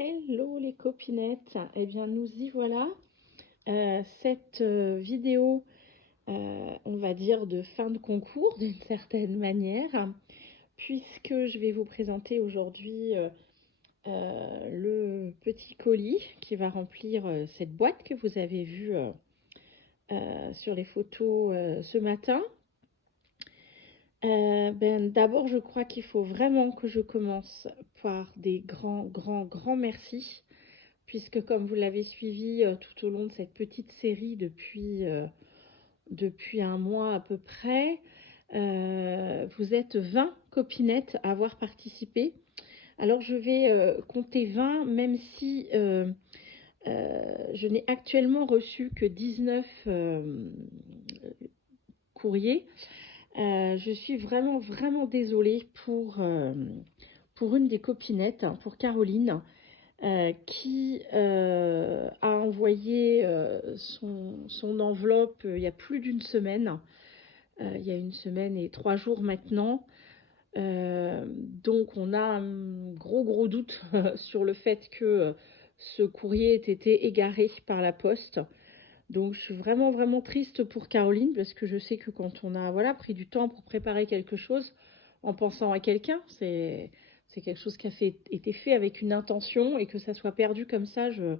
Hello les copinettes, eh bien nous y voilà. Cette vidéo, on va dire de fin de concours d'une certaine manière, puisque je vais vous présenter aujourd'hui le petit colis qui va remplir cette boîte que vous avez vue sur les photos ce matin. D'abord, je crois qu'il faut vraiment que je commence par des grands merci, puisque comme vous l'avez suivi tout au long de cette petite série depuis un mois à peu près, vous êtes 20 copinettes à avoir participé. Alors je vais compter 20, même si je n'ai actuellement reçu que 19 courriers. Je suis vraiment désolée pour une des copinettes, hein, pour Caroline, qui a envoyé son enveloppe il y a plus d'une semaine, il y a une semaine et 3 jours maintenant. Donc on a un gros doute sur le fait que ce courrier ait été égaré par la poste. Donc je suis vraiment triste pour Caroline, parce que je sais que quand on a pris du temps pour préparer quelque chose en pensant à quelqu'un, c'est quelque chose qui a été fait avec une intention, et que ça soit perdu comme ça, je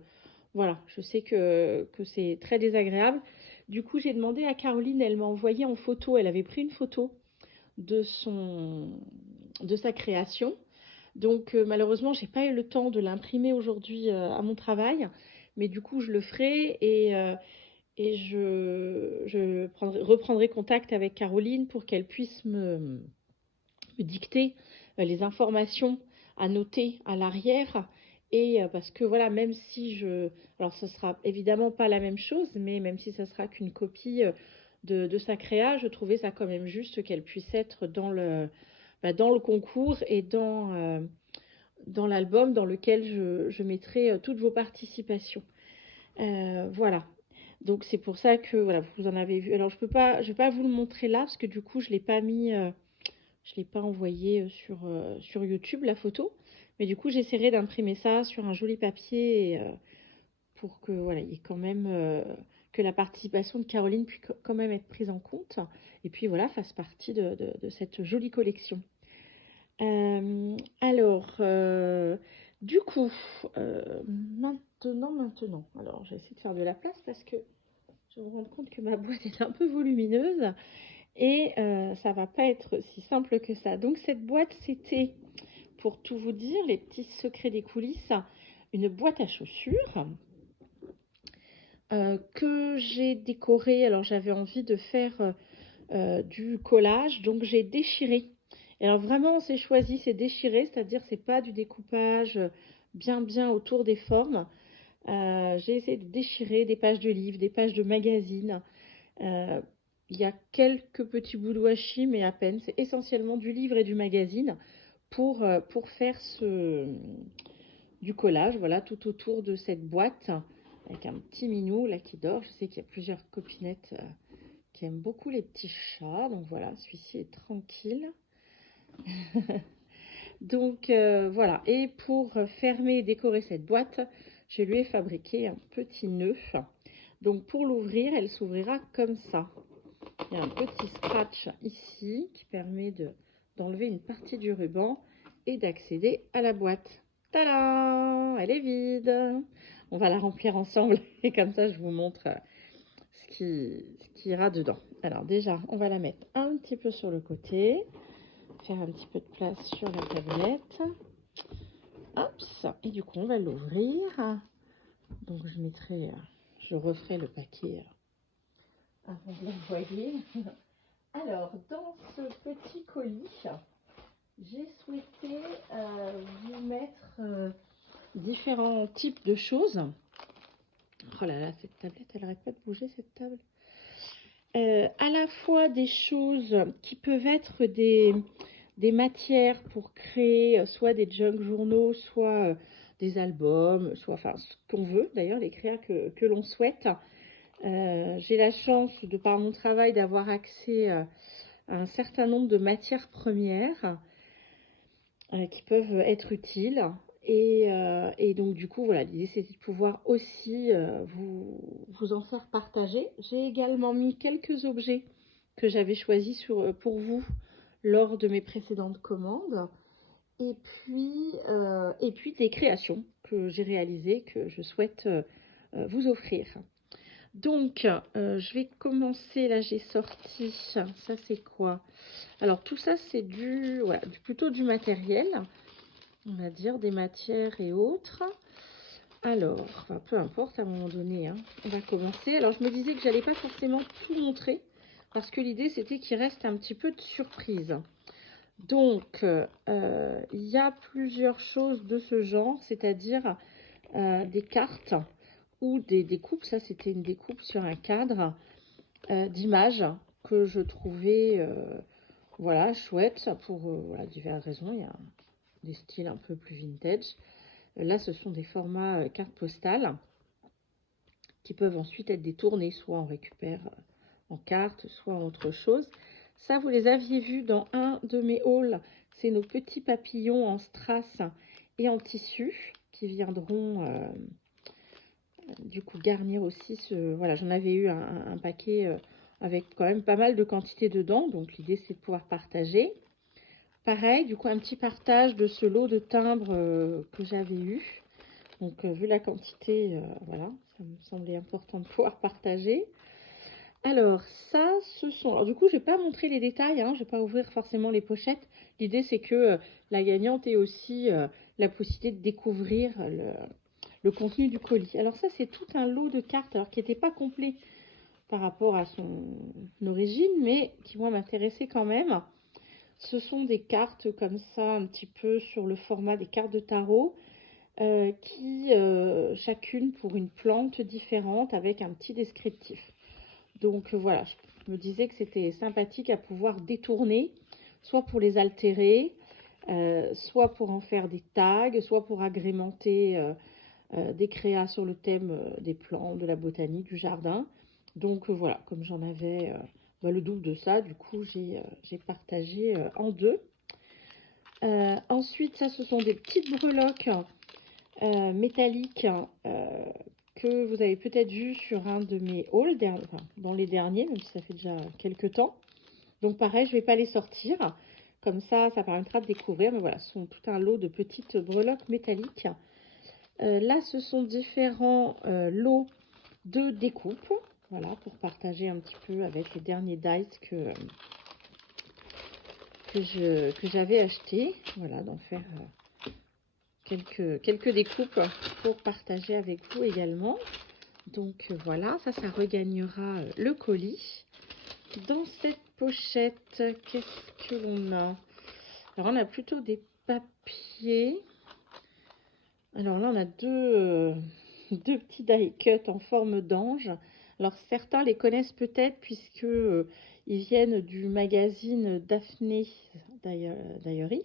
sais que c'est très désagréable. Du coup, j'ai demandé à Caroline, elle m'a envoyé en photo, elle avait pris une photo de sa création. Donc malheureusement, j'ai pas eu le temps de l'imprimer aujourd'hui à mon travail, mais du coup, je le ferai, et je reprendrai contact avec Caroline pour qu'elle puisse me dicter les informations à noter à l'arrière. Et parce que voilà, même si alors ce sera évidemment pas la même chose, mais même si ce sera qu'une copie de sa créa, je trouvais ça quand même juste qu'elle puisse être dans le concours et dans l'album dans lequel je mettrai toutes vos participations. Voilà. Donc c'est pour ça que voilà, vous en avez vu. Alors je vais pas vous le montrer là, parce que du coup je l'ai pas mis, je l'ai pas envoyé sur YouTube la photo. Mais du coup j'essaierai d'imprimer ça sur un joli papier, pour que voilà, il y ait quand même que la participation de Caroline puisse quand même être prise en compte. Et puis voilà, fasse partie de cette jolie collection. Alors, du coup, maintenant, alors j'ai essayé de faire de la place parce que je me rends compte que ma boîte est un peu volumineuse, et ça va pas être si simple que ça. Donc cette boîte, c'était, pour tout vous dire, les petits secrets des coulisses, une boîte à chaussures que j'ai décorée. Alors j'avais envie de faire du collage, donc j'ai déchiré. Et alors vraiment, c'est choisi, c'est déchiré, c'est-à-dire c'est pas du découpage bien autour des formes. J'ai essayé de déchirer des pages de livres, des pages de magazines. Euh, il y a quelques petits bouts de washi, mais à peine. C'est essentiellement du livre et du magazine pour faire du collage, voilà, tout autour de cette boîte, avec un petit minou là qui dort. Je sais qu'il y a plusieurs copinettes qui aiment beaucoup les petits chats, donc voilà, celui-ci est tranquille. Donc voilà, et pour fermer et décorer cette boîte, je lui ai fabriqué un petit nœud. Donc pour l'ouvrir, elle s'ouvrira comme ça. Il y a un petit scratch ici qui permet d'enlever une partie du ruban et d'accéder à la boîte. Tadam! Elle est vide. On va la remplir ensemble, et comme ça je vous montre ce qui ira dedans. Alors déjà, on va la mettre un petit peu sur le côté, faire un petit peu de place sur la tablette. Hop, et du coup on va l'ouvrir. Donc je referai le paquet avant de l'envoyer. Alors dans ce petit colis, j'ai souhaité vous mettre différents types de choses. Oh là là, cette tablette, elle n'arrête pas de bouger, cette table. À la fois des choses qui peuvent être des matières pour créer soit des junk journaux, soit des albums, soit enfin ce qu'on veut, d'ailleurs les créas que l'on souhaite. J'ai la chance, de par mon travail, d'avoir accès à un certain nombre de matières premières qui peuvent être utiles. Et donc, du coup, voilà, l'idée, c'était de pouvoir aussi vous en faire partager. J'ai également mis quelques objets que j'avais choisis pour vous lors de mes précédentes commandes. Et puis des créations que j'ai réalisées, que je souhaite vous offrir. Donc, je vais commencer. Là, j'ai sorti. Ça, c'est quoi? Alors, tout ça, c'est voilà, plutôt du matériel. On va dire des matières et autres. Alors, enfin, peu importe, à un moment donné, hein, on va commencer. Alors, je me disais que j'allais pas forcément tout montrer, parce que l'idée, c'était qu'il reste un petit peu de surprise. Donc, il y a plusieurs choses de ce genre, c'est-à-dire des cartes ou des découpes. Ça, c'était une découpe sur un cadre d'images que je trouvais voilà, chouette pour voilà, diverses raisons. Il y a des styles un peu plus vintage. Là, ce sont des formats cartes postales qui peuvent ensuite être détournés, soit on récupère en carte, soit en autre chose. Ça, vous les aviez vus dans un de mes hauls. C'est nos petits papillons en strass et en tissu qui viendront du coup garnir aussi voilà, j'en avais eu un paquet avec quand même pas mal de quantité dedans. Donc l'idée, c'est de pouvoir partager. Pareil, du coup, un petit partage de ce lot de timbres que j'avais eu. Donc, vu la quantité, voilà, ça me semblait important de pouvoir partager. Alors, ça, ce sont... Alors, du coup, je ne vais pas montrer les détails, hein, je ne vais pas ouvrir forcément les pochettes. L'idée, c'est que la gagnante ait aussi la possibilité de découvrir le contenu du colis. Alors, ça, c'est tout un lot de cartes, alors qui n'était pas complet par rapport à son origine, mais qui, moi, m'intéressait quand même. Ce sont des cartes comme ça, un petit peu sur le format des cartes de tarot, qui chacune pour une plante différente avec un petit descriptif. Donc voilà, je me disais que c'était sympathique à pouvoir détourner, soit pour les altérer, soit pour en faire des tags, soit pour agrémenter des créas sur le thème des plantes, de la botanique, du jardin. Donc voilà, comme j'en avais le double de ça, du coup j'ai partagé en deux. Ensuite, ça, ce sont des petites breloques métalliques que vous avez peut-être vu sur un de mes hauls, enfin, dans les derniers, même si ça fait déjà quelques temps. Donc pareil, je ne vais pas les sortir. Comme ça permettra de découvrir. Mais voilà, ce sont tout un lot de petites breloques métalliques. Là, ce sont différents lots de découpe. Voilà, pour partager un petit peu avec les derniers dice que j'avais acheté. Voilà, d'en faire quelques découpes pour partager avec vous également. Donc voilà, ça regagnera le colis. Dans cette pochette, qu'est-ce que l'on a? Alors on a plutôt des papiers. Alors là on a deux petits die cut en forme d'ange. Alors certains les connaissent peut-être puisque ils viennent du magazine Daphné Diary.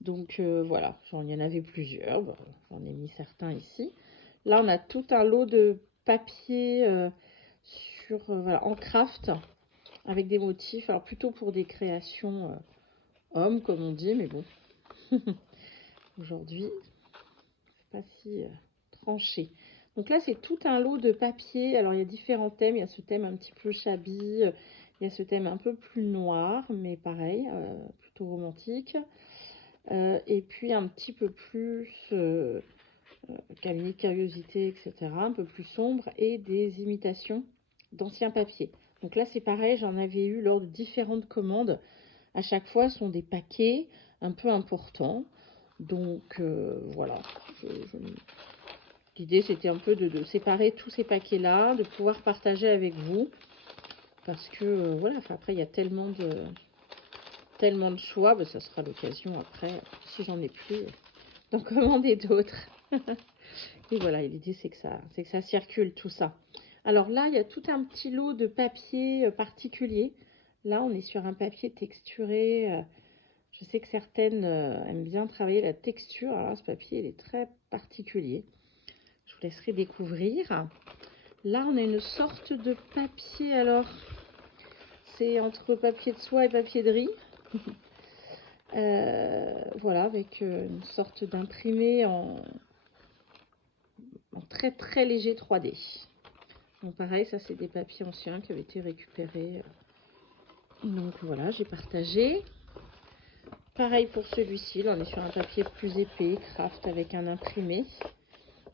Donc voilà, il y en avait plusieurs, j'en ai mis certains ici. Là, on a tout un lot de papier voilà, en craft avec des motifs, alors plutôt pour des créations hommes, comme on dit, mais bon, aujourd'hui, c'est pas si tranché. Donc là, c'est tout un lot de papier. Alors, il y a différents thèmes. Il y a ce thème un petit peu shabby, il y a ce thème un peu plus noir, mais pareil, plutôt romantique. Et puis un petit peu plus cabinet de curiosité, etc. Un peu plus sombre et des imitations d'anciens papiers. Donc là, c'est pareil, j'en avais eu lors de différentes commandes. À chaque fois, ce sont des paquets un peu importants. Donc voilà, l'idée c'était un peu de séparer tous ces paquets-là, de pouvoir partager avec vous. Parce que voilà, après il y a tellement de choix, ça sera l'occasion après, si j'en ai plus, d'en commander d'autres. Et voilà, l'idée c'est que ça circule tout ça. Alors là, il y a tout un petit lot de papier particulier. Là, on est sur un papier texturé. Je sais que certaines aiment bien travailler la texture. Alors là, ce papier, il est très particulier. Je vous laisserai découvrir. Là, on a une sorte de papier. Alors, c'est entre papier de soie et papier de riz. Voilà, avec une sorte d'imprimé en très très léger 3D. Donc pareil, ça c'est des papiers anciens qui avaient été récupérés. Donc voilà, j'ai partagé. Pareil pour celui-ci, là on est sur un papier plus épais, craft avec un imprimé.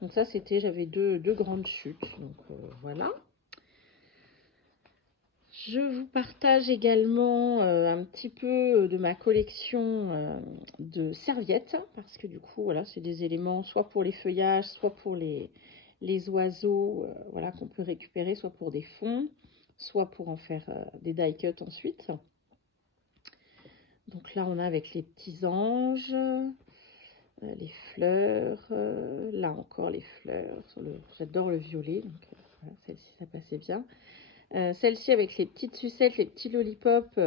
Donc ça c'était, j'avais deux grandes chutes. Donc voilà. Je vous partage également un petit peu de ma collection de serviettes. Parce que du coup, voilà, c'est des éléments soit pour les feuillages, soit pour les oiseaux, voilà, qu'on peut récupérer, soit pour des fonds, soit pour en faire des die cuts ensuite. Donc là, on a avec les petits anges, les fleurs, là encore les fleurs. J'adore le violet, donc voilà, celle-ci, ça passait bien. Celle-ci avec les petites sucettes, les petits lollipops,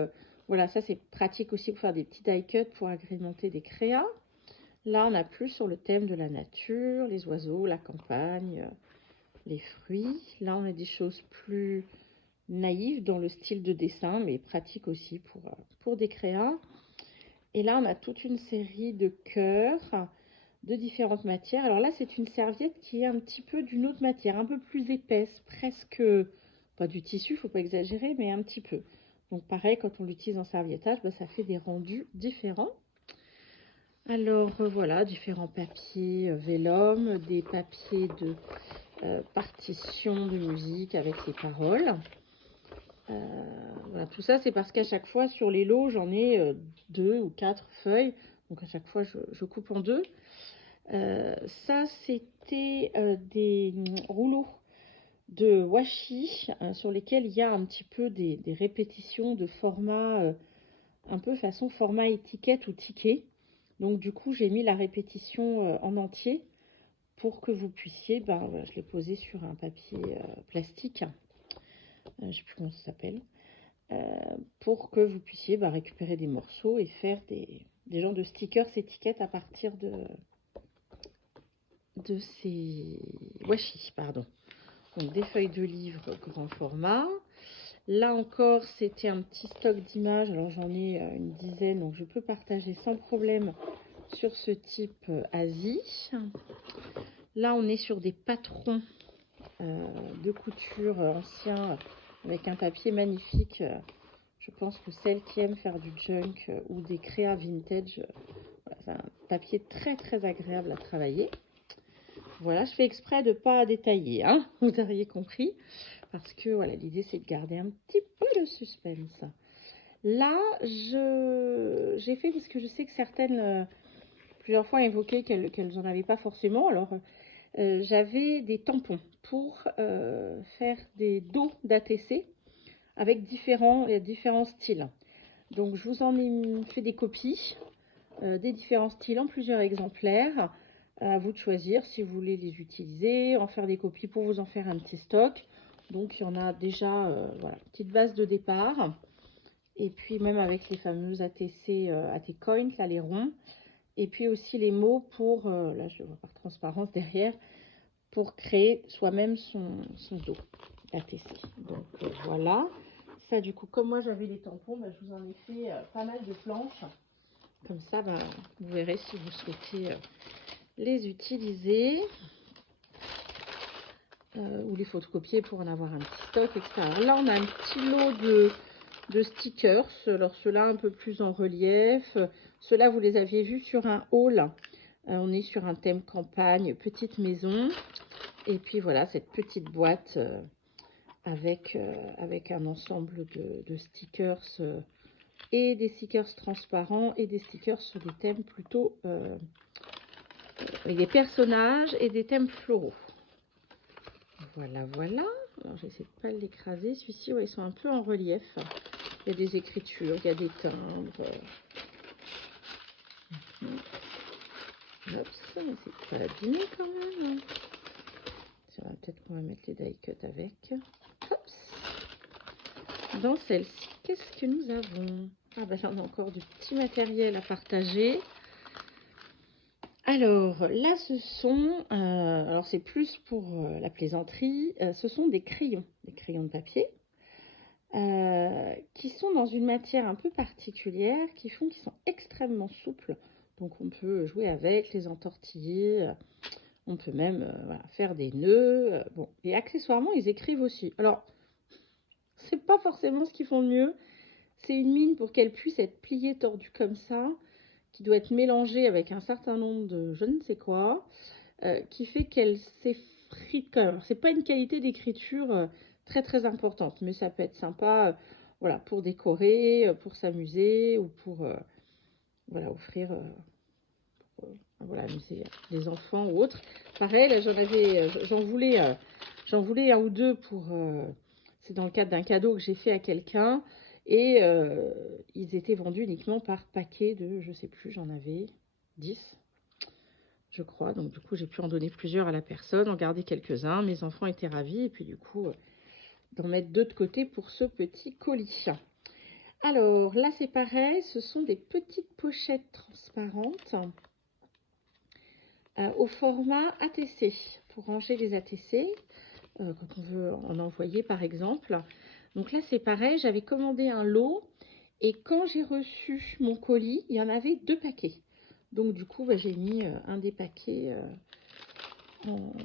voilà, ça c'est pratique aussi pour faire des petits die cuts pour agrémenter des créas. Là, on a plus sur le thème de la nature, les oiseaux, la campagne, les fruits. Là, on a des choses plus naïves dans le style de dessin, mais pratique aussi pour des créas. Et là, on a toute une série de cœurs de différentes matières. Alors là, c'est une serviette qui est un petit peu d'une autre matière, un peu plus épaisse, presque, pas du tissu, faut pas exagérer, mais un petit peu. Donc pareil, quand on l'utilise en serviettage, ça fait des rendus différents. Alors voilà, différents papiers vélum, des papiers de partition de musique avec les paroles. Voilà, tout ça c'est parce qu'à chaque fois sur les lots j'en ai 2 ou 4 feuilles, donc à chaque fois je coupe en deux. Ça c'était des rouleaux de washi sur lesquels il y a un petit peu des répétitions de format, un peu façon format étiquette ou ticket. Donc du coup j'ai mis la répétition en entier pour que vous puissiez, voilà, je l'ai posé sur un papier plastique, je ne sais plus comment ça s'appelle, pour que vous puissiez récupérer des morceaux et faire des genres de stickers étiquettes à partir de ces washi, pardon. Donc des feuilles de livre grand format. Là encore, c'était un petit stock d'images. Alors j'en ai une dizaine, donc je peux partager sans problème sur ce type Asie. Là, on est sur des patrons de couture anciens avec un papier magnifique. Je pense que celles qui aiment faire du junk ou des créas vintage, voilà, c'est un papier très très agréable à travailler. Voilà, je fais exprès de ne pas détailler, hein, vous auriez compris, parce que voilà, l'idée c'est de garder un petit peu le suspense. Là, j'ai fait, parce que je sais que certaines, plusieurs fois évoqué qu'elles n'en avaient pas forcément, alors j'avais des tampons pour faire des dos d'ATC avec différents styles. Donc je vous en ai fait des copies des différents styles en plusieurs exemplaires. À vous de choisir si vous voulez les utiliser, en faire des copies pour vous en faire un petit stock. Donc il y en a déjà, voilà, petite base de départ. Et puis même avec les fameuses ATC, AT Coins, là les ronds. Et puis aussi les mots pour, là je le vois par transparence derrière, pour créer soi-même son dos ATC. Donc voilà. Ça du coup, comme moi j'avais les tampons, je vous en ai fait pas mal de planches. Comme ça, vous verrez si vous souhaitez les utiliser ou les photocopier pour en avoir un petit stock, etc. Alors là, on a un petit lot de stickers. Alors ceux-là un peu plus en relief. Ceux-là, vous les aviez vus sur un haul. On est sur un thème campagne, petite maison. Et puis voilà, cette petite boîte avec un ensemble de stickers et des stickers transparents et des stickers sur des thèmes plutôt avec des personnages et des thèmes floraux. Voilà, voilà. Alors j'essaie de pas l'écraser. Celui-ci, ouais, ils sont un peu en relief. Il y a des écritures, il y a des timbres. Hop, ça, mais c'est pas abîmé quand même. Peut-être qu'on va mettre les die cuts avec. Hop. Dans celle-ci, qu'est-ce que nous avons? Ah ben j'en ai encore du petit matériel à partager. Alors là, ce sont, alors c'est plus pour la plaisanterie, ce sont des crayons de papier. qui sont dans une matière un peu particulière, qui font qu'ils sont extrêmement souples. Donc on peut jouer avec, les entortiller, on peut même voilà, faire des nœuds. Bon. Et accessoirement, ils écrivent aussi. Alors, c'est pas forcément ce qu'ils font de mieux. C'est une mine pour qu'elle puisse être pliée, tordue comme ça, qui doit être mélangée avec un certain nombre de je ne sais quoi, qui fait qu'elle s'effrite quand même. C'est pas une qualité d'écriture très très importante, mais ça peut être sympa voilà, pour décorer, pour s'amuser ou pour voilà, offrir voilà, amuser les enfants ou autres. Pareil, là, j'en voulais un ou deux pour... c'est dans le cadre d'un cadeau que j'ai fait à quelqu'un. Et ils étaient vendus uniquement par paquet de, je sais plus, j'en avais 10, je crois. Donc du coup, j'ai pu en donner plusieurs à la personne, en garder quelques-uns. Mes enfants étaient ravis. Et puis du coup, d'en mettre deux de côté pour ce petit colis. Alors là, c'est pareil. Ce sont des petites pochettes transparentes. Au format ATC, pour ranger les ATC, quand on veut en envoyer par exemple. Donc là c'est pareil, j'avais commandé un lot et quand j'ai reçu mon colis, il y en avait 2 paquets. Donc du coup, bah, j'ai mis un des paquets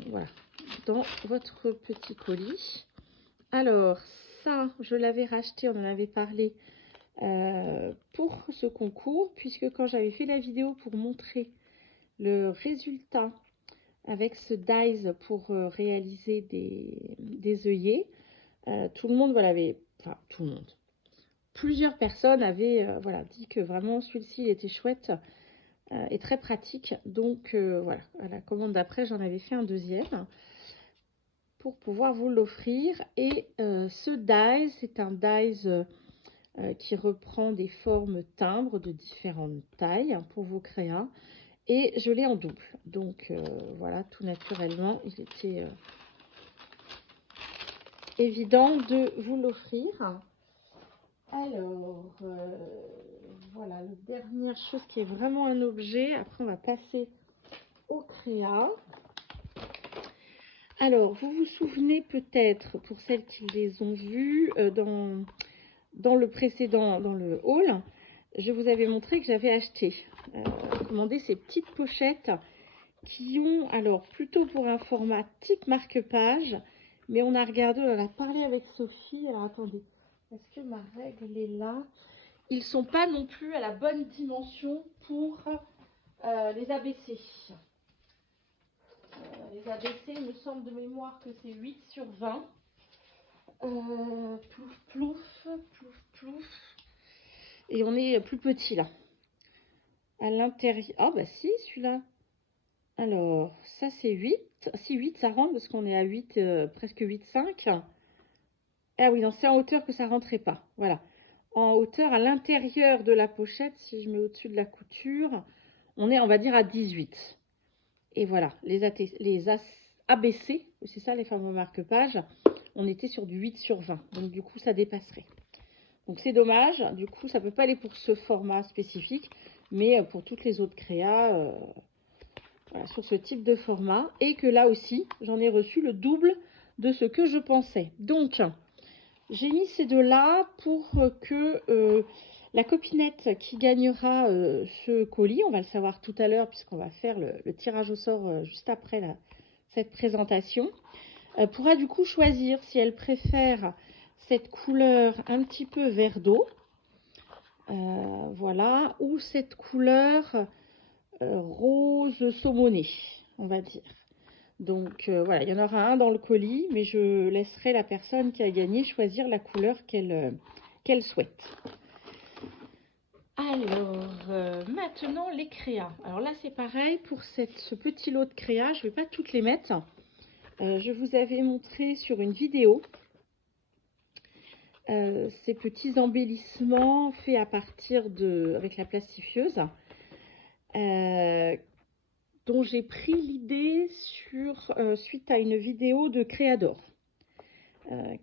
voilà, dans votre petit colis. Alors ça, je l'avais racheté, on en avait parlé pour ce concours, puisque quand j'avais fait la vidéo pour montrer le résultat avec ce dies pour réaliser des œillets, tout le monde voilà, avait, enfin tout le monde, plusieurs personnes avaient voilà, dit que vraiment celui-ci était chouette et très pratique. Donc voilà, à la commande d'après, j'en avais fait un deuxième pour pouvoir vous l'offrir. Et ce dies, c'est un dies qui reprend des formes timbres de différentes tailles pour vos créas. Et je l'ai en double. Donc voilà, tout naturellement, il était évident de vous l'offrir. Alors, voilà, la dernière chose qui est vraiment un objet. Après, on va passer au créa. Alors, vous vous souvenez peut-être, pour celles qui les ont vues dans le précédent, dans le haul, je vous avais montré que j'avais acheté, commandé ces petites pochettes qui ont, alors, plutôt pour un format type marque-page, mais on a regardé, on en a parlé avec Sophie. Alors, attendez, est-ce que ma règle est là? Ils ne sont pas non plus à la bonne dimension pour les ABC. Les ABC, il me semble de mémoire que c'est 8/20. Plouf, plouf, plouf, plouf. Et on est plus petit là. À l'intérieur. Ah bah si, celui-là. Alors, ça c'est 8. Si 8, ça rentre parce qu'on est à 8, presque 8,5. Ah oui, non, c'est en hauteur que ça rentrait pas. Voilà. En hauteur à l'intérieur de la pochette, si je mets au-dessus de la couture, on est, on va dire, à 18. Et voilà, les ABC, c'est ça les fameux marque-pages, on était sur du 8/20. Donc du coup, ça dépasserait. Donc c'est dommage. Du coup, ça ne peut pas aller pour ce format spécifique, mais pour toutes les autres créas, voilà, sur ce type de format. Et que là aussi, j'en ai reçu le double de ce que je pensais. Donc, j'ai mis ces deux-là pour que la copinette qui gagnera ce colis, on va le savoir tout à l'heure puisqu'on va faire le tirage au sort juste après cette présentation, pourra du coup choisir si elle préfère cette couleur un petit peu vert d'eau, voilà, ou cette couleur rose saumonné, on va dire. Donc voilà, il y en aura un dans le colis, mais je laisserai la personne qui a gagné choisir la couleur qu'elle souhaite. Alors, maintenant les créas. Alors là, c'est pareil pour ce petit lot de créas. Je ne vais pas toutes les mettre. Je vous avais montré sur une vidéo ces petits embellissements faits à partir avec la plastifieuse. Dont j'ai pris l'idée suite à une vidéo de Créador.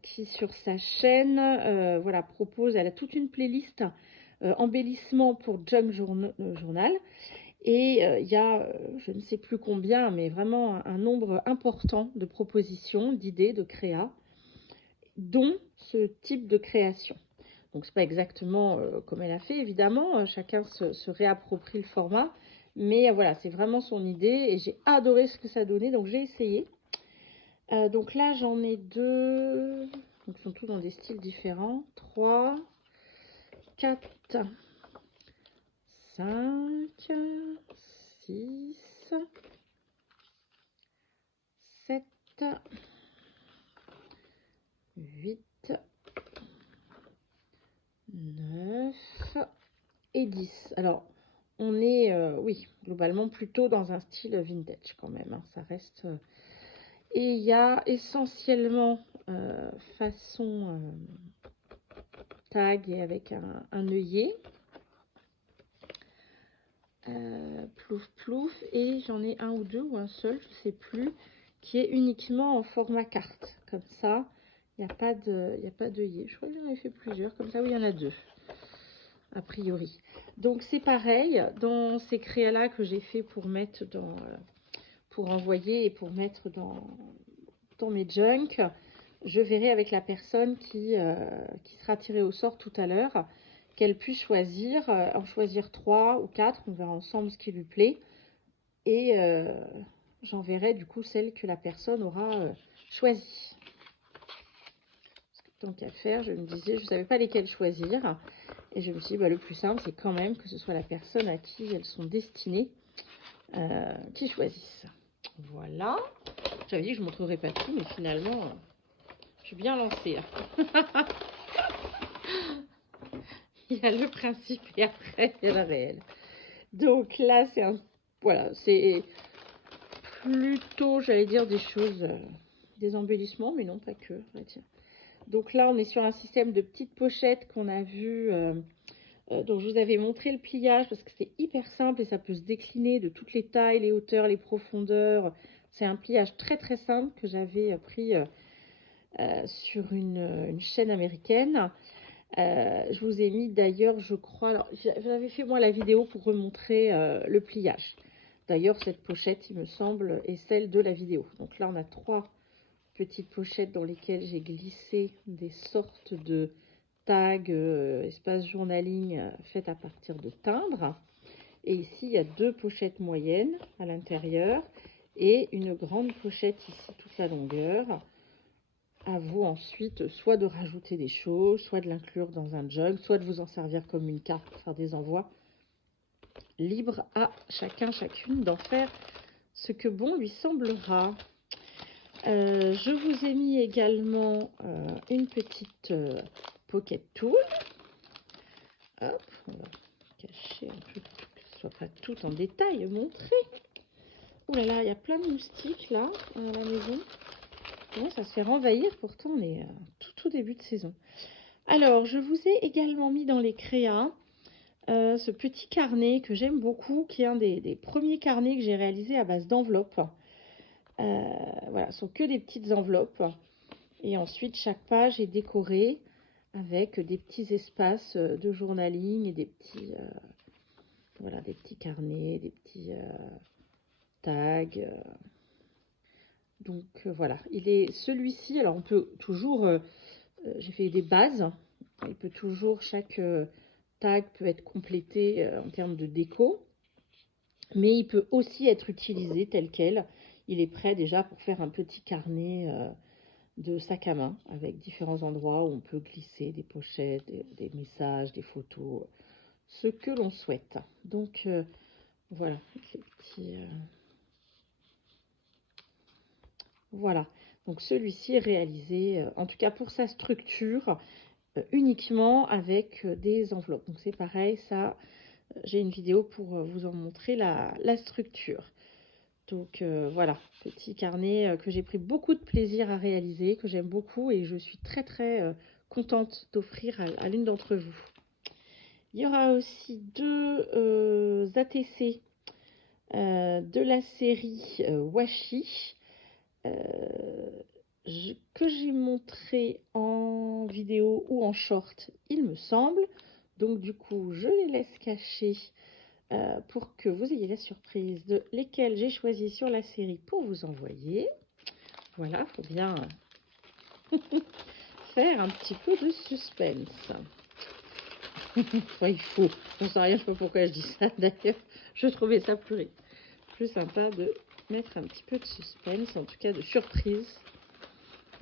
Qui sur sa chaîne voilà, propose, elle a toute une playlist embellissement pour Junk Journal. Et il y a, je ne sais plus combien, mais vraiment un nombre important de propositions, d'idées, de créa. dont ce type de création. Donc, c'est pas exactement comme elle a fait, évidemment. Chacun se réapproprie le format. Mais voilà, c'est vraiment son idée. Et j'ai adoré ce que ça donnait. Donc, j'ai essayé. Donc là, j'en ai 2. Donc, ils sont tous dans des styles différents. 3, 4, 5, 6, 7, 8, 9 et 10. Alors, on est, oui, globalement plutôt dans un style vintage quand même. Hein, ça reste... et il y a essentiellement façon tag et avec un œillet. Plouf plouf. Et j'en ai un ou deux ou un seul, je ne sais plus, qui est uniquement en format carte. Comme ça, il n'y a pas d'œillet. Je crois que j'en ai fait plusieurs. Comme ça, oui, il y en a 2. A priori. Donc c'est pareil dans ces créas là que j'ai fait pour mettre dans pour envoyer et pour mettre dans mes junk. Je verrai avec la personne qui sera tirée au sort tout à l'heure, qu'elle puisse choisir, en choisir 3 ou 4, on verra ensemble ce qui lui plaît, et j'enverrai du coup celle que la personne aura choisie. Tant qu'à faire, je me disais, je ne savais pas lesquelles choisir. Et je me suis dit, bah, le plus simple, c'est quand même que ce soit la personne à qui elles sont destinées qui choisissent. Voilà. J'avais dit que je ne montrerai pas tout, mais finalement, je suis bien lancée. Hein. Il y a le principe et après, il y a le réel. Donc là, c'est un... Voilà, c'est plutôt, j'allais dire, des choses, des embellissements, mais non, pas que. Tiens. Donc là, on est sur un système de petites pochettes qu'on a vu... donc je vous avais montré le pliage parce que c'est hyper simple et ça peut se décliner de toutes les tailles, les hauteurs, les profondeurs. C'est un pliage très très simple que j'avais pris sur une chaîne américaine. Je vous ai mis d'ailleurs, je crois, alors j'avais fait moi la vidéo pour remontrer le pliage. D'ailleurs cette pochette, il me semble, est celle de la vidéo. Donc là on a 3 petites pochettes dans lesquelles j'ai glissé des sortes de tag, espace journaling fait à partir de timbres. Et ici, il y a 2 pochettes moyennes à l'intérieur et une grande pochette ici toute la longueur. À vous ensuite, soit de rajouter des choses, soit de l'inclure dans un jug, soit de vous en servir comme une carte pour faire des envois. Libre à chacun, chacune d'en faire ce que bon lui semblera. Je vous ai mis également une petite pocket tool. Hop, on va cacher un peu pour que ce ne soit pas tout en détail montré. Ouh là là, il y a plein de moustiques là à la maison. Bon, ça se fait renvahir, pourtant on est tout au début de saison. Alors, je vous ai également mis dans les créas ce petit carnet que j'aime beaucoup, qui est un des premiers carnets que j'ai réalisé à base d'enveloppes. Voilà, ce sont que des petites enveloppes. Et ensuite, chaque page est décorée avec des petits espaces de journaling et des petits, voilà, des petits carnets, des petits tags. Donc voilà, il est celui-ci. Alors on peut toujours, j'ai fait des bases. Il peut toujours, chaque tag peut être complété en termes de déco. Mais il peut aussi être utilisé tel quel. Il est prêt déjà pour faire un petit carnet de sac à main avec différents endroits où on peut glisser des pochettes, des messages, des photos, ce que l'on souhaite. Donc voilà, ces petits, voilà. Donc celui-ci est réalisé, en tout cas pour sa structure, uniquement avec des enveloppes. Donc c'est pareil, ça, j'ai une vidéo pour vous en montrer la structure. Donc voilà, petit carnet que j'ai pris beaucoup de plaisir à réaliser, que j'aime beaucoup et je suis très très contente d'offrir à l'une d'entre vous. Il y aura aussi 2 ATC de la série Washi que j'ai montré en vidéo ou en short, il me semble. Donc du coup, je les laisse cacher pour que vous ayez la surprise de lesquels j'ai choisi sur la série pour vous envoyer. Voilà, il faut bien faire un petit peu de suspense. Enfin, il faut. On sait rien, je sais pas pourquoi je dis ça. D'ailleurs, je trouvais ça plus sympa de mettre un petit peu de suspense, en tout cas de surprise,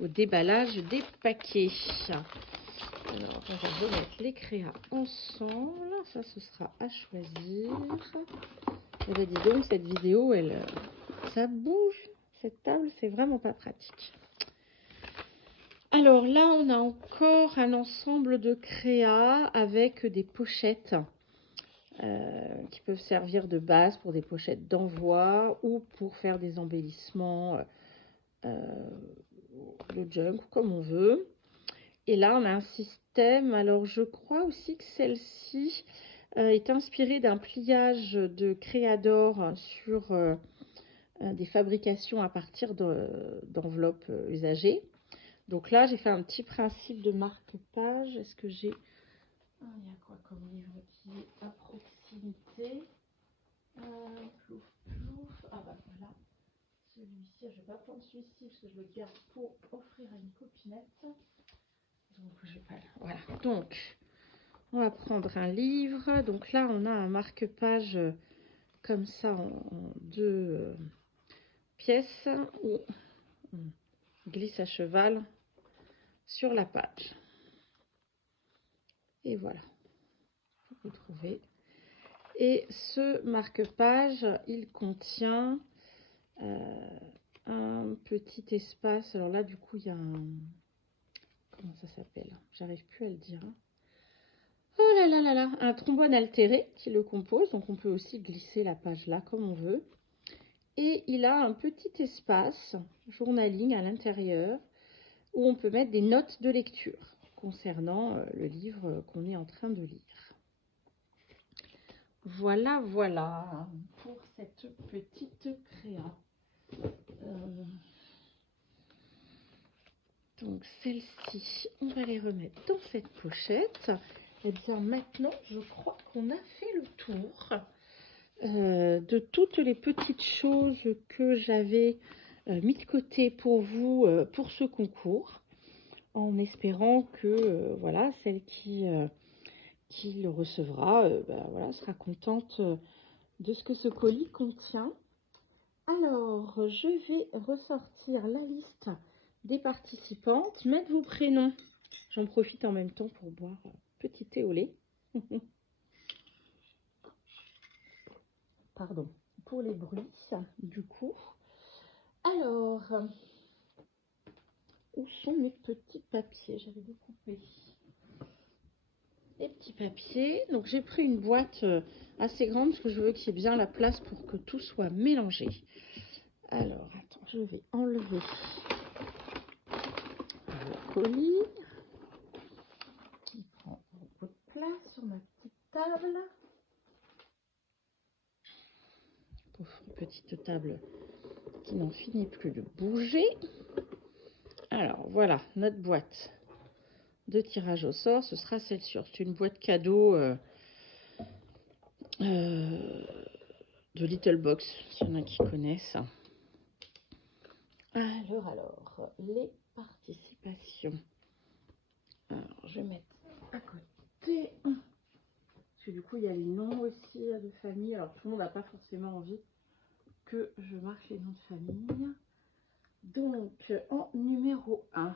au déballage des paquets. Alors, on va remettre les créas ensemble. Ça, ce sera à choisir. Et bien, dis donc, cette vidéo, ça bouge. Cette table, c'est vraiment pas pratique. Alors là, on a encore un ensemble de créas avec des pochettes qui peuvent servir de base pour des pochettes d'envoi ou pour faire des embellissements de junk, comme on veut. Et là, on a un système. Alors, je crois aussi que celle-ci est inspirée d'un pliage de Créador sur des fabrications à partir d'enveloppes usagées. Donc là, j'ai fait un petit principe de marque-page. Est-ce que j'ai... il y a quoi comme livre qui est à proximité? Plouf, plouf. Ah bah voilà. Celui-ci, je ne vais pas prendre celui-ci parce que je le garde pour offrir à une copinette. Donc, je vais pas... Voilà. Donc, on va prendre un livre. Donc là, on a un marque-page comme ça en deux pièces où on glisse à cheval sur la page. Et voilà. Vous trouvez. Et ce marque-page, il contient un petit espace. Alors là, du coup, il y a un... Comment ça s'appelle? J'arrive plus à le dire. Oh là là là là! Un trombone altéré qui le compose. Donc, on peut aussi glisser la page là comme on veut. Et il a un petit espace journaling à l'intérieur où on peut mettre des notes de lecture concernant le livre qu'on est en train de lire. Voilà, voilà pour cette petite créa. Donc celle-ci, on va les remettre dans cette pochette. Et bien maintenant, je crois qu'on a fait le tour de toutes les petites choses que j'avais mis de côté pour vous pour ce concours, en espérant que voilà, celle qui le recevra voilà, sera contente de ce que ce colis contient. Alors, je vais ressortir la liste des participantes, mettre vos prénoms. J'en profite en même temps pour boire un petit thé au lait. Pardon, pour les bruits, du coup. Alors, où sont mes petits papiers? J'avais découpé les petits papiers. Donc, j'ai pris une boîte assez grande parce que je veux qu'il y ait bien la place pour que tout soit mélangé. Alors, attends, je vais enlever le colis qui prend beaucoup de place sur ma petite table. Pauvre petite table qui n'en finit plus de bouger. Alors, voilà notre boîte de tirage au sort. Ce sera celle-ci. C'est une boîte cadeau de Little Box, s'il y en a qui connaissent. Alors, les participations. Alors, je vais mettre à côté. Parce que du coup, il y a les noms aussi de famille. Alors, tout le monde n'a pas forcément envie que je marque les noms de famille. Donc, en numéro 1.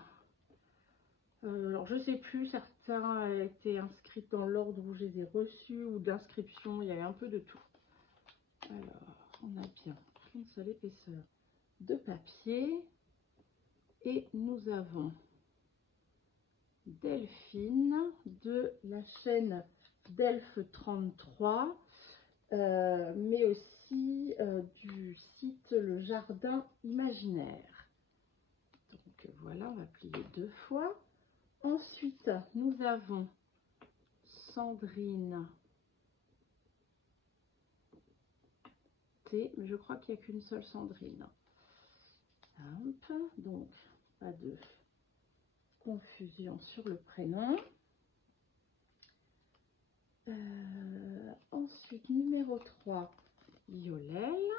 Alors, je sais plus, certains étaient inscrits dans l'ordre où je les ai reçus ou d'inscription. Il y avait un peu de tout. Alors, on a bien une seule épaisseur de papier. Et nous avons Delphine de la chaîne Delph 33, mais aussi du site Le Jardin Imaginaire. Donc voilà, on va plier 2 fois. Ensuite, nous avons Sandrine T, mais je crois qu'il n'y a qu'une seule Sandrine. Hop, donc pas de confusion sur le prénom. Ensuite, numéro 3, Violelle.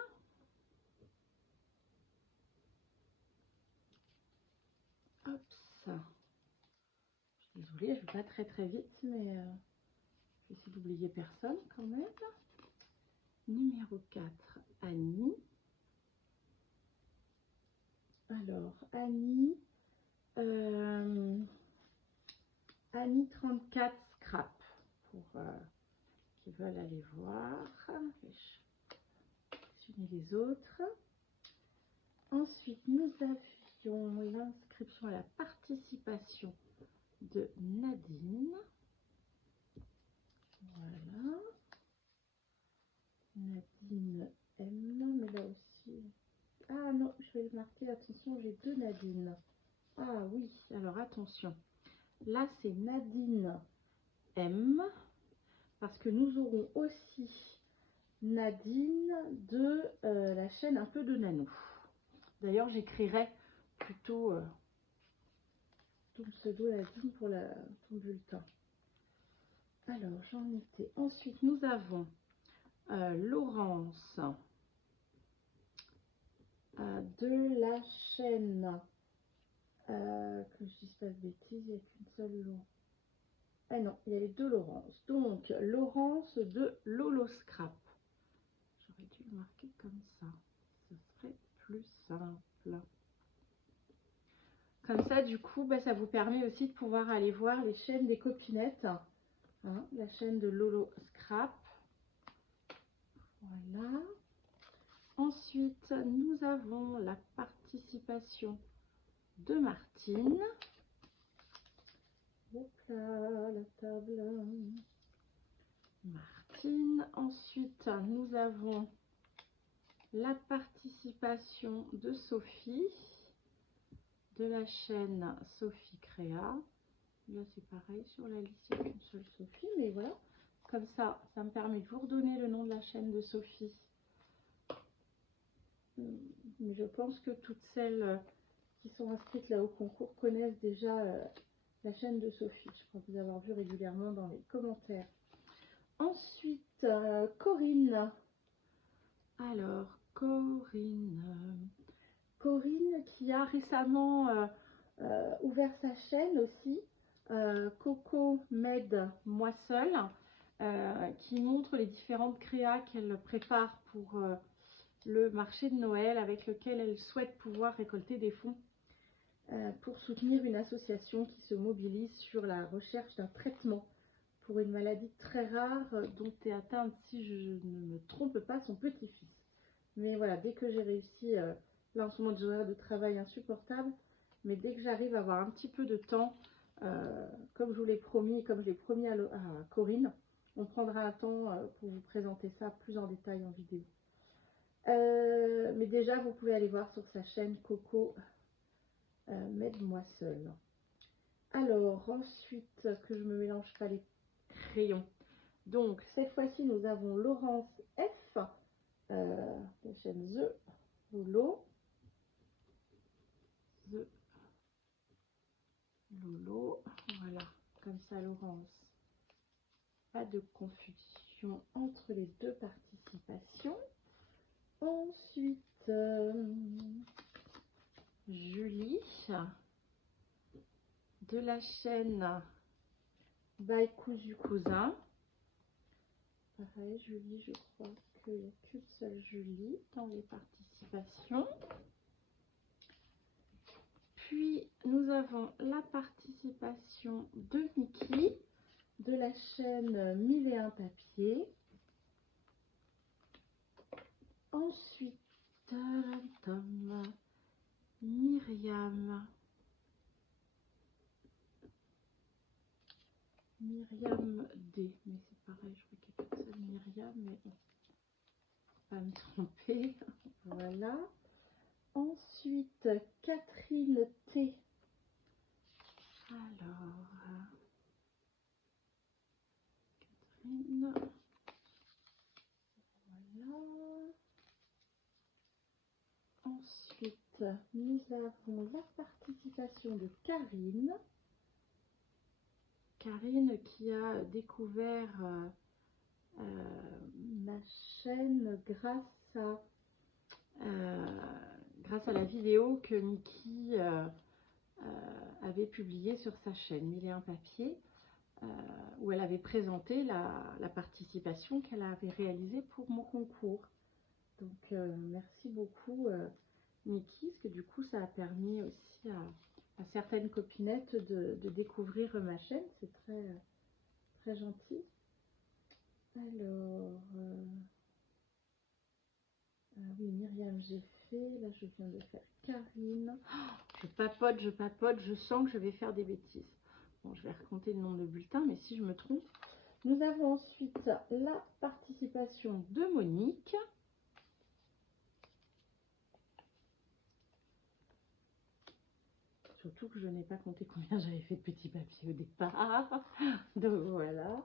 Hop, ça. oublier, je ne vais pas très vite, mais je vais essayer d'oublier personne quand même. Numéro 4, Annie. Alors, Annie 34 Scrap, pour qui veulent aller voir. Je vais les autres. Ensuite, nous avions l'inscription à la participation de Nadine. Voilà. Nadine M, mais là aussi... Ah non, je vais le marquer, attention, j'ai 2 Nadine. Ah oui, alors attention. Là, c'est Nadine M, parce que nous aurons aussi Nadine de la chaîne Un peu de Nanou. D'ailleurs, j'écrirai plutôt ton pseudo Nadine pour ton bulletin. Alors, j'en étais. Ensuite, nous avons Laurence de la chaîne, que je ne dise pas de bêtises, il n'y a qu'une seule Laurence. Ah non, il y a les 2 Laurence. Donc, Laurence de Lolo Scrap. J'aurais dû le marquer comme ça. Ce serait plus simple. Comme ça, du coup, bah, ça vous permet aussi de pouvoir aller voir les chaînes des copinettes. Hein, la chaîne de Lolo Scrap. Voilà. Ensuite, nous avons la participation de Martine. Hop là, la table. Martine. Ensuite, nous avons la participation de Sophie, de la chaîne Sophie Créa. Là, c'est pareil, sur la liste, il n'y a qu'une seule Sophie, mais voilà. Comme ça, ça me permet de vous redonner le nom de la chaîne de Sophie. Mais je pense que toutes celles qui sont inscrites là au concours connaissent déjà la chaîne de Sophie. Je crois vous avoir vu régulièrement dans les commentaires. Ensuite, Corinne. Alors, Corinne qui a récemment ouvert sa chaîne aussi, Coco m'aide moi seule, qui montre les différentes créas qu'elle prépare pour le marché de Noël, avec lequel elle souhaite pouvoir récolter des fonds pour soutenir une association qui se mobilise sur la recherche d'un traitement pour une maladie très rare dont est atteinte, si je ne me trompe pas, son petit-fils. Mais voilà, dès que j'ai réussi, là en ce moment j'ai des horaires de travail insupportables, mais dès que j'arrive à avoir un petit peu de temps, comme je vous l'ai promis, comme je l'ai promis à Corinne, on prendra un temps pour vous présenter ça plus en détail en vidéo. Mais déjà, vous pouvez aller voir sur sa chaîne Coco m'aide-moi seule. Alors, ensuite, que je ne me mélange pas les crayons. Donc, cette fois-ci, nous avons Laurence F, la chaîne The Lolo. The Lolo. Voilà, comme ça, Laurence. Pas de confusion entre les 2 participations. Ensuite, Julie de la chaîne By Cousu Cousin. Pareil, Julie, je crois qu'il n'y a qu'une seule Julie dans les participations. Puis, nous avons la participation de Niki de la chaîne 1001 papier. Ensuite, Myriam D, mais c'est pareil, je crois qu'il y a qu'une seule Myriam, mais bon, pas me tromper. Voilà. Ensuite, Catherine T. Alors, Catherine. Voilà. Ensuite, nous avons la participation de Karine. Karine qui a découvert ma chaîne grâce à la vidéo que Niki avait publié sur sa chaîne 1001 papiers, où elle avait présenté la participation qu'elle avait réalisée pour mon concours. Donc merci beaucoup Niki, parce que du coup ça a permis aussi à certaines copinettes de découvrir ma chaîne, c'est très gentil. Alors, oui, Myriam, j'ai fait, là je viens de faire Karine. Je papote, je sens que je vais faire des bêtises. Bon, je vais recompter le nombre de bulletins, mais si je me trompe. Nous avons ensuite la participation de Monique. Surtout que je n'ai pas compté combien j'avais fait de petits papiers au départ. Donc voilà.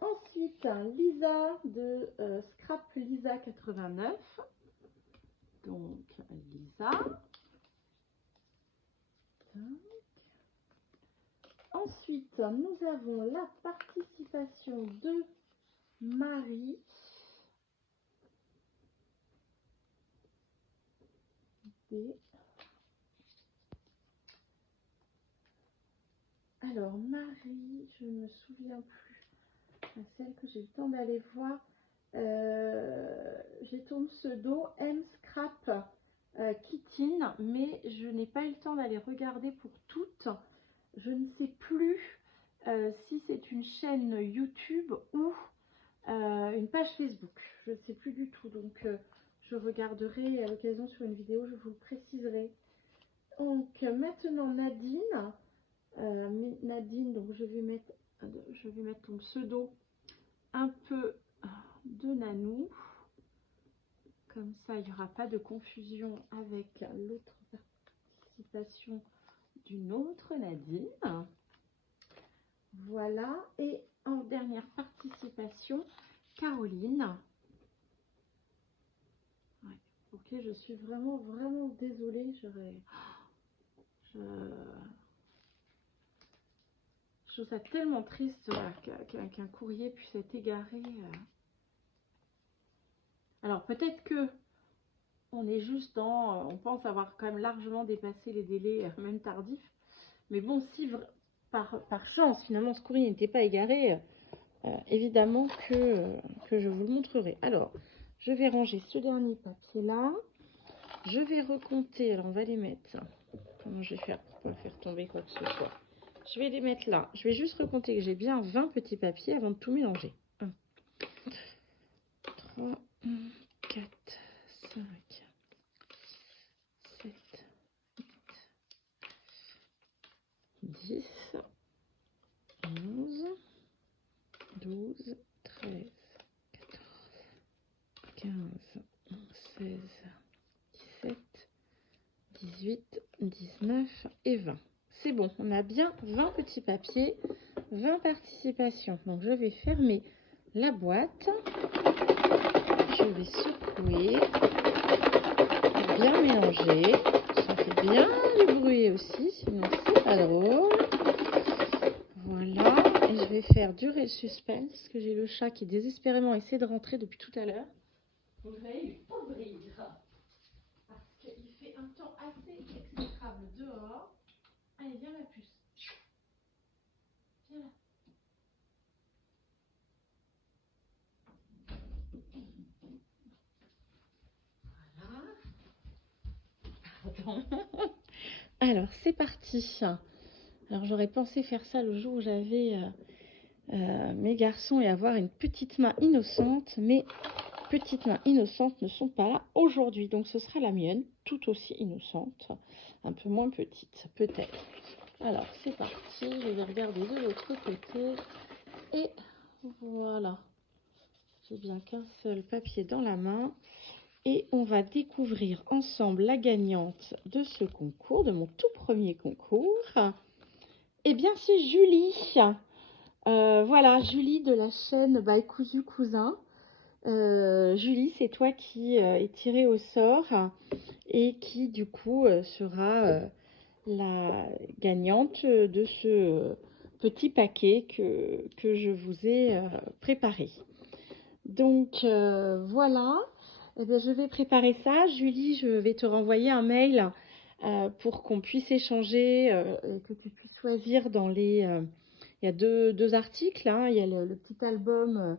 Ensuite, Lisa de Scrap Lisa 89. Donc Lisa. Ensuite, nous avons la participation de Marie. Alors, Marie, je ne me souviens plus. Celle que j'ai eu le temps d'aller voir. J'ai ton pseudo M-Scrap Kittin, mais je n'ai pas eu le temps d'aller regarder pour toutes. Je ne sais plus si c'est une chaîne YouTube ou une page Facebook. Je ne sais plus du tout, donc je regarderai à l'occasion sur une vidéo, je vous le préciserai. Donc maintenant Nadine. Nadine, donc je vais mettre ton pseudo un peu de Nanou. Comme ça, il n'y aura pas de confusion avec l'autre participation d'une autre Nadine. Voilà. Et en dernière participation, Caroline. Ouais. Ok, je suis vraiment désolée. Je trouve ça tellement triste qu'un courrier puisse être égaré. Alors peut-être que on est juste dans, on pense avoir quand même largement dépassé les délais, même tardifs. Mais bon, si par chance, finalement, ce courrier n'était pas égaré, évidemment que je vous le montrerai. Alors, je vais ranger ce dernier papier-là. Je vais recompter. Alors, on va les mettre. Comment je vais faire pour pas faire tomber quoi que ce soit? Je vais les mettre là. Je vais juste recompter que j'ai bien 20 petits papiers avant de tout mélanger. 1, 3, 4, 5, 7, 10, 11, 12, 13, 14, 15, 16, 17, 18, 19 et 20. C'est bon, on a bien 20 petits papiers, 20 participations. Donc je vais fermer la boîte. Je vais secouer, bien mélanger. Ça fait bien du bruit aussi, sinon c'est pas drôle. Voilà, et je vais faire durer le suspense, parce que j'ai le chat qui désespérément essaie de rentrer depuis tout à l'heure. Donc vous allez lui ouvrir, parce qu'il fait un temps assez exécrable dehors. Allez, viens ma puce. Viens là. Voilà. Pardon. Alors, c'est parti. Alors, j'aurais pensé faire ça le jour où j'avais mes garçons et avoir une petite main innocente, mais petites mains innocentes ne sont pas là aujourd'hui. Donc, ce sera la mienne, tout aussi innocente, un peu moins petite, peut-être. Alors, c'est parti. Je vais regarder de l'autre côté. Et voilà. J'ai bien qu'un seul papier dans la main. Et on va découvrir ensemble la gagnante de ce concours, de mon tout premier concours. Eh bien, c'est Julie. Voilà, Julie de la chaîne By Cousu Cousin. Julie, c'est toi qui est tirée au sort et qui, du coup, sera la gagnante de ce petit paquet que je vous ai préparé. Donc, voilà. Eh bien, je vais préparer ça. Julie, je vais te renvoyer un mail pour qu'on puisse échanger, et que tu puisses choisir dans les... il y a deux articles, hein. Il y a le petit album,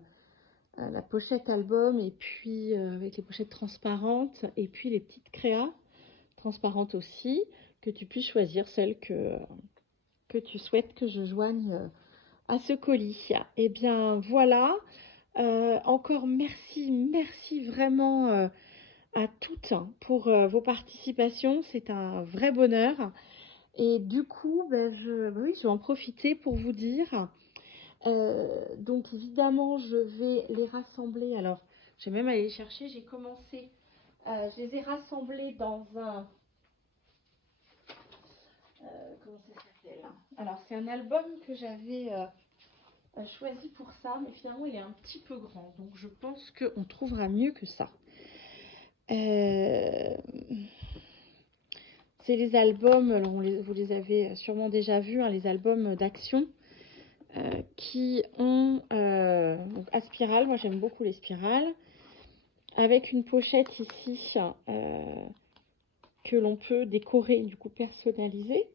la pochette album, et puis avec les pochettes transparentes, et puis les petites créas transparentes aussi, que tu puisses choisir celle que tu souhaites que je joigne à ce colis. Et bien voilà, encore merci vraiment à toutes pour vos participations, c'est un vrai bonheur. Et du coup, ben, oui, je vais en profiter pour vous dire, donc évidemment, je vais les rassembler. Alors, je vais même aller les chercher, j'ai commencé, je les ai rassemblés dans un, comment ça s'appelle? Alors, c'est un album que j'avais choisi pour ça, mais finalement, il est un petit peu grand, donc je pense qu'on trouvera mieux que ça. C'est les albums, alors vous les avez sûrement déjà vus, hein, les albums d'action qui ont donc à spirale. Moi j'aime beaucoup les spirales, avec une pochette ici que l'on peut décorer, du coup personnaliser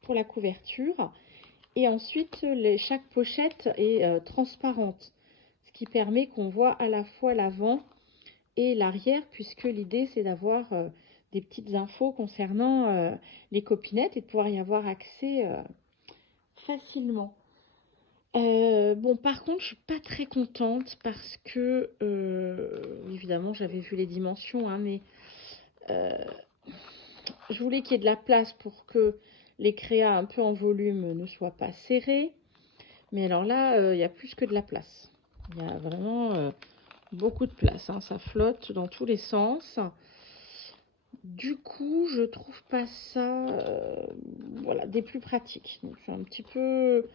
pour la couverture. Et ensuite chaque pochette est transparente, ce qui permet qu'on voit à la fois l'avant et l'arrière, puisque l'idée c'est d'avoir des petites infos concernant les copinettes et de pouvoir y avoir accès facilement. Bon, par contre, je suis pas très contente parce que, évidemment, j'avais vu les dimensions, hein, mais je voulais qu'il y ait de la place pour que les créas un peu en volume ne soient pas serrés. Mais alors là, il y a plus que de la place. Il y a vraiment beaucoup de place, hein, ça flotte dans tous les sens. Du coup, je trouve pas ça voilà, des plus pratiques. Donc, je suis un petit peu...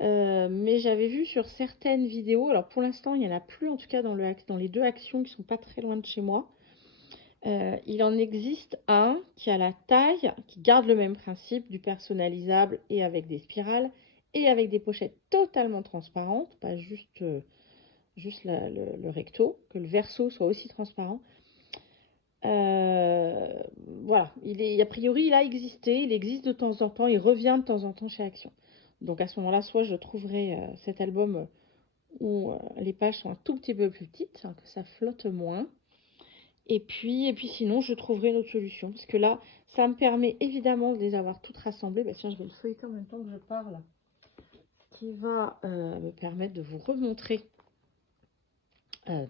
mais j'avais vu sur certaines vidéos, alors pour l'instant, il n'y en a plus, en tout cas dans les deux actions qui sont pas très loin de chez moi. Il en existe un qui a la taille, qui garde le même principe du personnalisable et avec des spirales et avec des pochettes totalement transparentes, pas juste, le recto, que le verso soit aussi transparent. Voilà, a priori il a existé, il existe de temps en temps, il revient de temps en temps chez Action. Donc à ce moment-là, soit je trouverai cet album où les pages sont un tout petit peu plus petites, hein, que ça flotte moins. Et puis sinon, je trouverai une autre solution. Parce que là, ça me permet évidemment de les avoir toutes rassemblées. Bah, tiens, je vais le feuilleter en même temps que je parle. Ce qui va me permettre de vous remontrer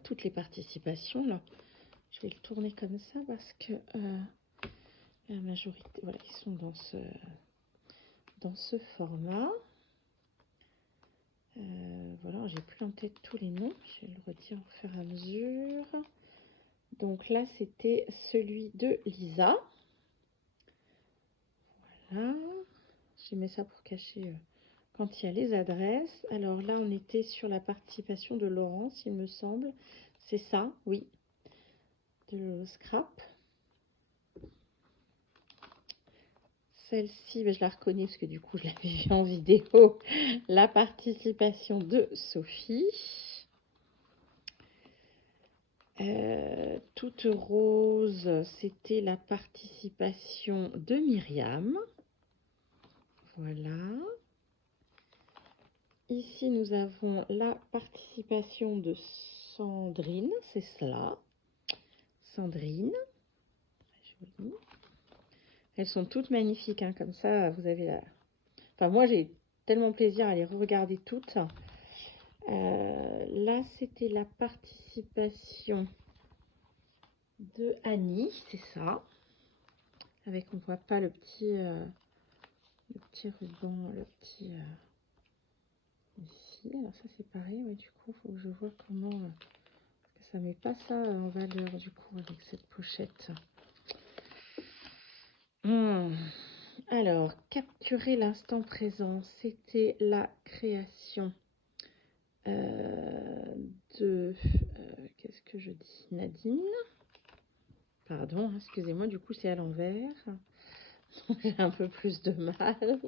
toutes les participations. Là. Je vais le tourner comme ça parce que la majorité, voilà, ils sont dans ce format. Voilà, j'ai plus en tête tous les noms. Je vais le redire au fur et à mesure. Donc là, c'était celui de Lisa. Voilà. J'ai mis ça pour cacher quand il y a les adresses. Alors là, on était sur la participation de Laurence, il me semble. C'est ça, oui. De scrap. Celle-ci, ben, je la reconnais parce que du coup, je l'avais vue en vidéo. La participation de Sophie. Toute rose, c'était la participation de Myriam. Voilà. Ici, nous avons la participation de Sandrine, c'est cela. Sandrine. Très jolie. Elles sont toutes magnifiques, hein, comme ça, vous avez la... Enfin, moi, j'ai tellement plaisir à les regarder toutes. Là, c'était la participation de Annie, c'est ça. Avec, on ne voit pas le petit ruban, le petit... ici. Alors ça, c'est pareil, ouais, du coup, il faut que je vois comment... parce que ça ne met pas ça en valeur, du coup, avec cette pochette. Alors, capturer l'instant présent, c'était la création de... qu'est-ce que je dis? Nadine. Pardon, excusez-moi, du coup, c'est à l'envers. J'ai un peu plus de mal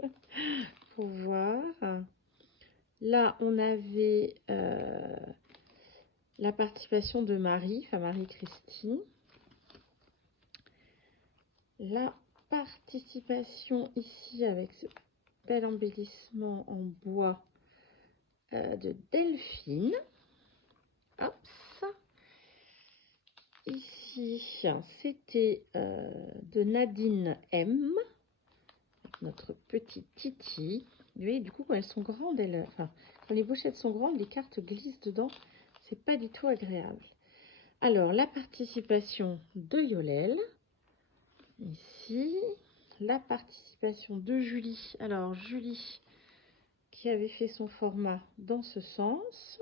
pour voir. Là, on avait la participation de Marie, enfin Marie-Christine. la participation ici avec ce bel embellissement en bois de Delphine. Hop, ça. Ici, c'était de Nadine M, notre petite Titi. Vous voyez, du coup, quand elles sont grandes, enfin, quand les pochettes sont grandes, les cartes glissent dedans. C'est pas du tout agréable. Alors, la participation de Yolelle. Ici, la participation de Julie. Alors, Julie qui avait fait son format dans ce sens.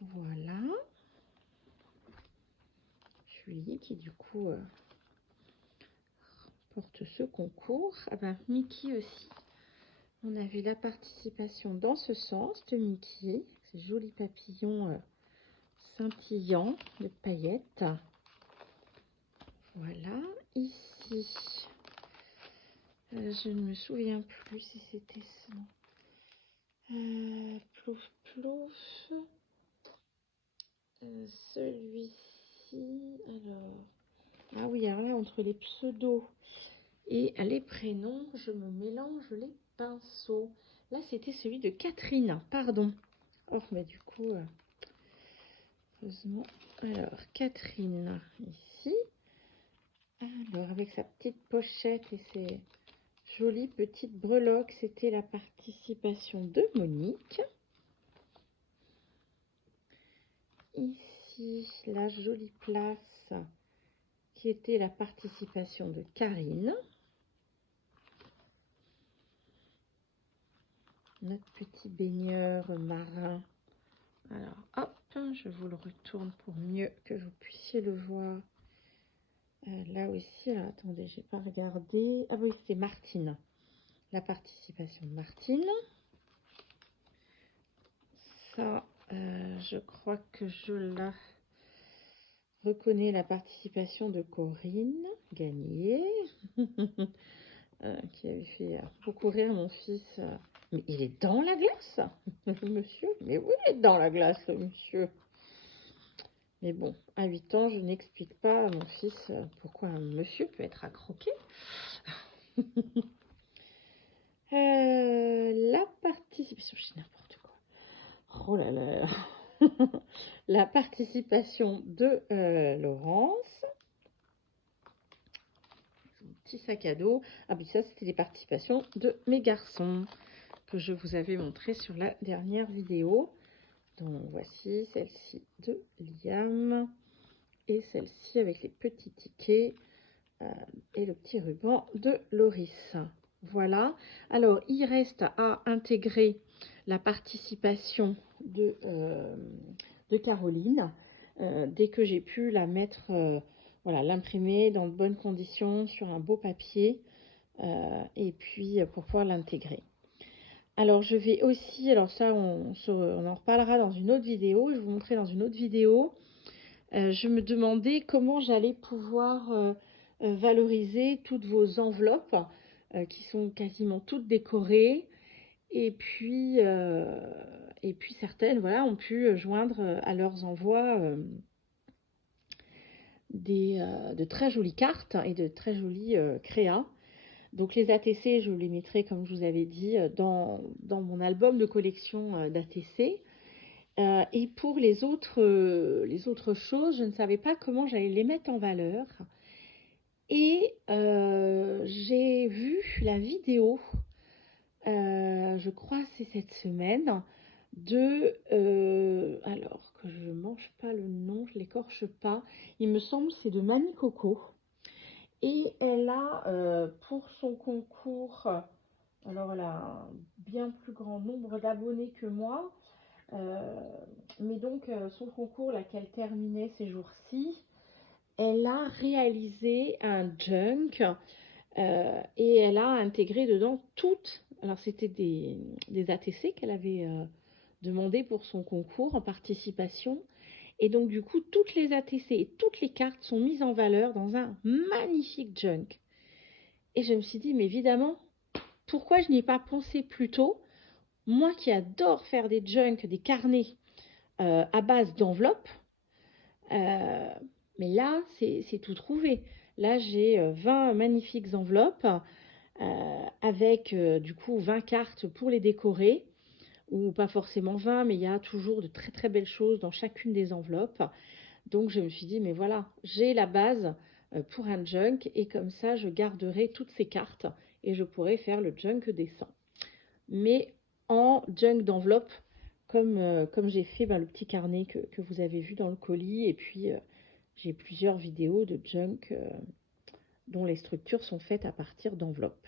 Voilà. Julie qui, du coup, porte ce concours. Ah ben, Mickey aussi. On avait la participation dans ce sens de Mickey. Ces jolis papillons scintillants de paillettes. Voilà. Ici, je ne me souviens plus si c'était ça. Plouf, plouf. Celui-ci, alors. Ah oui, alors là, entre les pseudos et les prénoms, je me mélange les pinceaux. Là, c'était celui de Catherine, pardon. Oh, mais du coup, heureusement. Alors, Catherine, ici. Alors, avec sa petite pochette et ses jolies petites breloques, c'était la participation de Monique. Ici, la jolie place qui était la participation de Karine. Notre petit baigneur marin. Alors, hop, je vous le retourne pour mieux que vous puissiez le voir. Là aussi, alors, attendez, j'ai pas regardé. Ah oui, c'est Martine. La participation de Martine. Ça, je crois que je la reconnais, la participation de Corinne Gagné. Qui avait fait beaucoup rire mon fils. Mais il est dans la glace, le monsieur. Mais oui, il est dans la glace, le monsieur. Mais bon, à 8 ans, je n'explique pas à mon fils pourquoi un monsieur peut être à croquer. La participation, je dis n'importe quoi. Oh là là. La participation de Laurence. Son petit sac à dos. Ah oui, ça, c'était les participations de mes garçons que je vous avais montré sur la dernière vidéo. Donc voici celle-ci de Liam et celle-ci avec les petits tickets et le petit ruban de Loris. Voilà. Alors il reste à intégrer la participation de Caroline dès que j'ai pu la mettre, voilà, l'imprimer dans de bonnes conditions sur un beau papier et puis pour pouvoir l'intégrer. Alors, je vais aussi, alors ça, on en reparlera dans une autre vidéo, je vais vous montrer dans une autre vidéo. Je me demandais comment j'allais pouvoir valoriser toutes vos enveloppes qui sont quasiment toutes décorées. Et puis certaines, voilà, ont pu joindre à leurs envois de très jolies cartes et de très jolies créas. Donc les ATC, je les mettrai, comme je vous avais dit, dans mon album de collection d'ATC. Et pour les autres choses, je ne savais pas comment j'allais les mettre en valeur. Et j'ai vu la vidéo, je crois que c'est cette semaine, alors que je ne mange pas le nom, je ne l'écorche pas, il me semble que c'est de Mamie Coco. Et elle a, pour son concours, alors elle a un bien plus grand nombre d'abonnés que moi, mais donc son concours, là, qu'elle terminait ces jours-ci, elle a réalisé un junk et elle a intégré dedans toutes, alors c'était des ATC qu'elle avait demandé pour son concours en participation. Et donc, du coup, toutes les ATC et toutes les cartes sont mises en valeur dans un magnifique junk. Et je me suis dit, mais évidemment, pourquoi je n'y ai pas pensé plus tôt? Moi qui adore faire des junks, des carnets à base d'enveloppes, Mais là, c'est tout trouvé. Là, j'ai 20 magnifiques enveloppes avec du coup 20 cartes pour les décorer, ou pas forcément 20, mais il y a toujours de très très belles choses dans chacune des enveloppes. Donc je me suis dit, mais voilà, j'ai la base pour un junk, et comme ça, je garderai toutes ces cartes et je pourrai faire le junk dessin. Mais en junk d'enveloppe, comme j'ai fait le petit carnet que vous avez vu dans le colis, et puis j'ai plusieurs vidéos de junk dont les structures sont faites à partir d'enveloppes.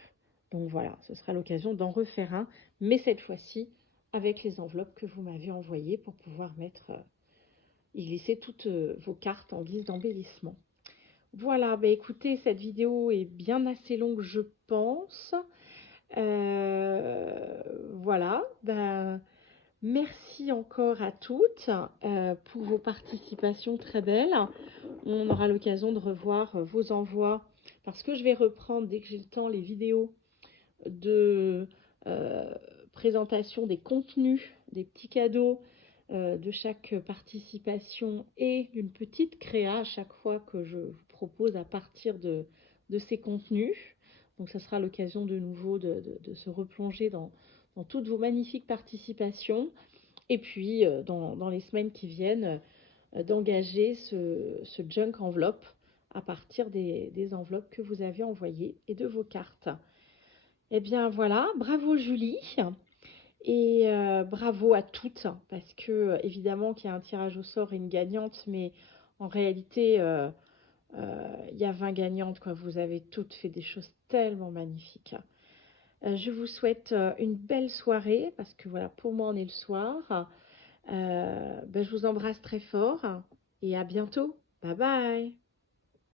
Donc voilà, ce sera l'occasion d'en refaire un, mais cette fois-ci avec les enveloppes que vous m'avez envoyées pour pouvoir mettre y glisser toutes vos cartes en guise d'embellissement. Voilà, bah écoutez, cette vidéo est bien assez longue, je pense. Voilà, bah, merci encore à toutes pour vos participations très belles. On aura l'occasion de revoir vos envois, parce que je vais reprendre dès que j'ai le temps les vidéos de euh, présentation des contenus, des petits cadeaux de chaque participation, et d'une petite créa à chaque fois que je vous propose à partir de ces contenus. Donc ça sera l'occasion de nouveau de se replonger dans toutes vos magnifiques participations, et puis dans les semaines qui viennent, d'engager ce junk enveloppe à partir des enveloppes que vous avez envoyées et de vos cartes. Eh bien voilà, bravo Julie, et bravo à toutes, parce que évidemment qu'il y a un tirage au sort et une gagnante, mais en réalité il y a 20 gagnantes, quoi. Vous avez toutes fait des choses tellement magnifiques. Je vous souhaite une belle soirée, parce que voilà, pour moi on est le soir. Je vous embrasse très fort et à bientôt. Bye bye.